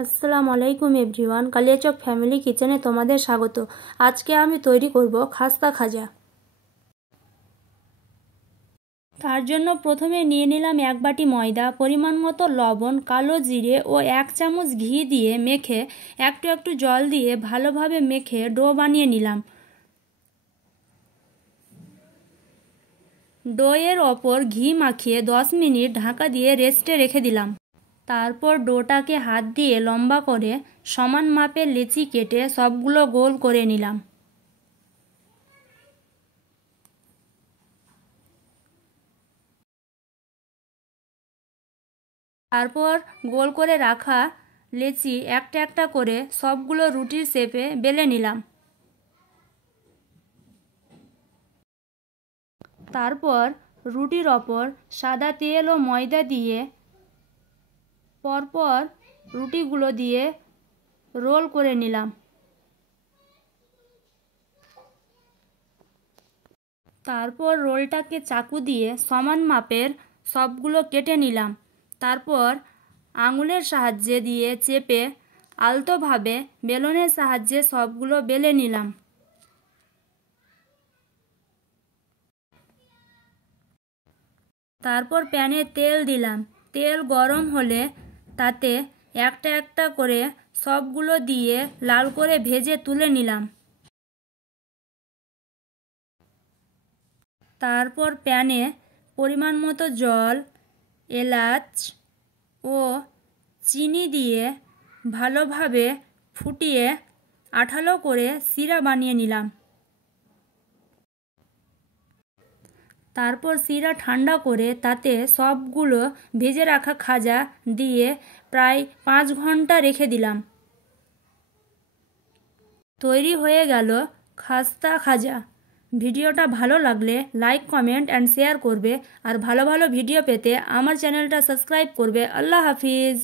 আসসালামু আলাইকুম everyone, Kaliachak family কিচেনে তোমাদের স্বাগত। আজকে আমি তৈরি করব খাস্তা খাজা। তার জন্য প্রথমে নিয়ে নিলাম 1 বাটি ময়দা, পরিমাণ মতো লবণ, কালো জিরে ও 1 চামচ ঘি দিয়ে মেখে একটু একটু জল দিয়ে ভালোভাবে মেখে ডো বানিয়ে নিলাম। ডোয়ের ওপর ঘি মাখিয়ে 10 মিনিট ঢাকা দিয়ে রেস্টে রেখে দিলাম। তারপর ডোটাকে হাত দিয়ে লম্বা করে সমান মাপের লেচি কেটে সবগুলো গোল করে নিলাম। তারপর গোল করে রাখা লেচি একটা একটা করে সবগুলো রুটির শেপে বেলে নিলাম। তারপর রুটির ওপর সাদা তেল ও ময়দা দিয়ে পরপর রুটিগুলো দিয়ে রোল করে নিলাম। তারপর রোলটাকে চাকু দিয়ে সমান মাপের সবগুলো কেটে নিলাম। তারপর আঙুলের সাহায্যে দিয়ে চেপে আলতোভাবে বেলনের সাহায্যে সবগুলো বেলে নিলাম। তারপর প্যানে তেল দিলাম। তেল গরম হলে তাতে একটা একটা করে সবগুলো দিয়ে লাল করে ভেজে তুলে নিলাম। তারপর প্যানে পরিমাণ মতো জল, এলাচ ও চিনি দিয়ে ভালোভাবে ফুটিয়ে আঠালো করে শিরা বানিয়ে নিলাম। তারপর শিরা ঠান্ডা করে তাতে সবগুলো ভেজে রাখা খাজা দিয়ে প্রায় 5 ঘন্টা রেখে দিলাম। তৈরি হয়ে গেল খাস্তা খাজা। ভিডিওটা ভালো লাগলে লাইক, কমেন্ট অ্যান্ড শেয়ার করবে আর ভালো ভালো ভিডিও পেতে আমার চ্যানেলটা সাবস্ক্রাইব করবে। আল্লাহ হাফিজ।